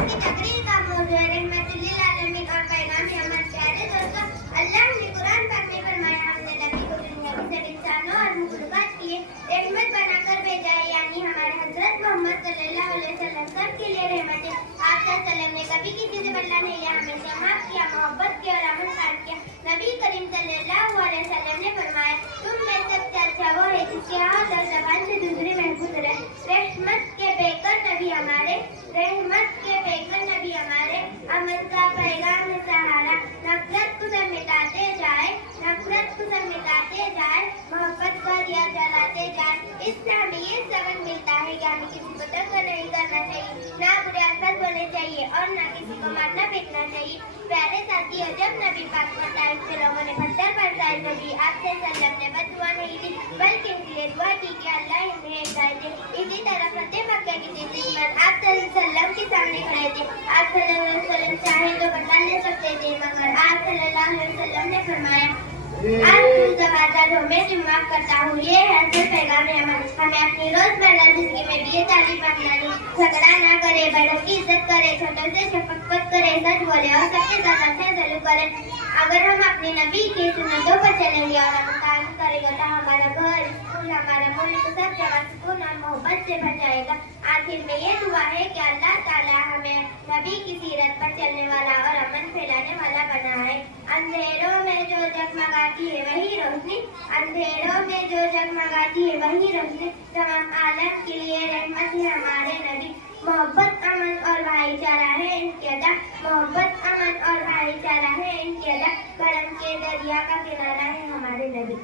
आज की तकरीर का मौजू है रहमतुल लिल आलमीन और पैगाम अहमद। प्यारे दोस्तों, अल्लाह ने कुरान पाक में फरमाया, हमने नबी को दुनिया में सब इंसानों और मखलूकात के लिए रहमत बनाकर भेजा है, यानी हमारे हजरत मोहम्मद सल्लल्लाहु अलैहि वसल्लम सबके लिए रहमत है। आप सल्लल्लाहु ने कभी किसी से बदला नहीं लिया, हमेशा माफ किया, मोहब्बत किया और अमन साथ किया। नबी करीम सल्लल्लाहु अलैहि वसल्लम ने फरमाया, तुम में सबसे अच्छा वो है जिसके हाथ और ज़बान से दूसरे महफूज रहे। रहमत के बेकर नबी हमारे, रहमत के बेकर नबी हमारे, अमन का पैगाम है सहारा। नफरत को सब मिटाते जाए, नफरत को सब मिटाते जाए, मोहब्बत का दिया जलाते जाए। इससे हमें ये सबक मिलता है कि हमें किसी को तंग नहीं करना चाहिए, ना बुरे अल्फाज बोलने चाहिए और ना किसी को मारना पीटना चाहिए। प्यारे साथियों, जब नबी पाक पर तारीफ के लोगों ने पत्थर बरसाए, नबी आपसे सल्लम ने बददुआ नहीं दी बल्कि इनके लिए दुआ की कि अल्लाह इन्हें हिदायत दे। इसी तरह फतेह मक्का की तीसरी हिम्मत आप सल्लम के सामने खड़े थे। आप सल्लल्लाहु अलैहि वसल्लम चाहे तो बता नहीं सकते थे, मगर आप सल्लल्लाहु अलैहि वसल्लम ने फरमाया, आज तुम मैं तुम्हें माफ करता हूँ। ये है असल पैगाम अहमद। हमें अपनी रोजमर्रा जिंदगी में भी ये तालीम अपनानी, झगड़ा ना करे, बड़ों की इज्जत करे, छोटों से शफकत करे, सच बोले और सबके साथ अच्छा सलूक करे। अगर हम अपने नबी के सुन्नतों पर चलेंगे और हम काम करेंगे तो हमारा घर, स्कूल, हमारा मुल्क सब जगह सुकून और मोहब्बत से भर जाएगा। आखिर में ये दुआ है कि अल्लाह ताला हमें नबी की सीरत पर चलने वाला और अमन फैलाने वाला बनाए। अंधेरों में जो जगमगाती है वही रोशनी, अंधेरों में जो जगमगाती है वही रोशनी, तमाम आलम के लिए रहमत है हमारे नबी। मोहब्बत, अमन और भाईचारा है इनकी अदा, मोहब्बत, अमन और भाईचारा है इनकी अदा। करम के दरिया का किनारा है हमारे नबी।